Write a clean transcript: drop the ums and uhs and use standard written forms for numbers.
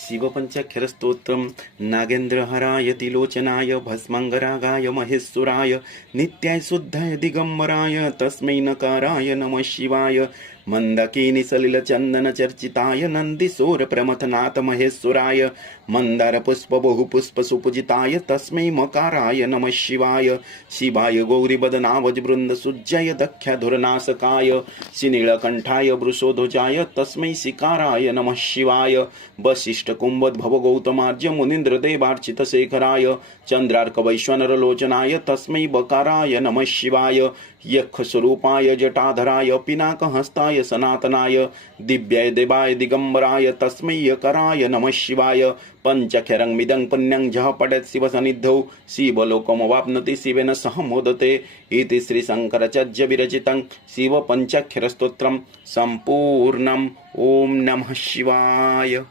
शिवपञ्चाक्षरस्तोत्रम् नागेन्द्रहराय तिलोचनाय भस्माङ्गरागाय महेश्वराय नित्याय शुद्धाय दिगम्बराय तस्मै नकाराय नमः शिवाय मंदाकिनी सलिल चंदन चर्चिताय नंदीसोर प्रमथनाथ महेश्वराय मंदार पुष्प बहुपुष्प सुपूजिताय तस्मै मकाराय नमः शिवाय शिवाय गौरी बदनावज वृंद सुज्जय दख्याधुरनाशकाय श्रीनीलकंठाय वृषोध्वजाय तस्मै शिकाराय नमः शिवाय वशिष्ठ कुंभोद्भव गौतमार्य मुनीन्द्र देवार्चित शेखराय चंद्रार्क वैश्वानर लोचनाय तस्मै बकाराय नमः शिवाय यक्ष स्वरूपाय जटाधराय पिनाक हस्ताय सनातनाय दिव्याय देवाय दिगंबराय तस्मै यकराय नमः शिवाय पंचक्षरं मिदं पुण्यं जः पठेत् शिवसन्निधौ शिवलोकमवाप्नोति शिवेन सह मोदते इति श्रीशङ्कराचार्य विरचितं शिवपञ्चाक्षरस्तोत्रं सम्पूर्णम्। ओम नमः शिवाय।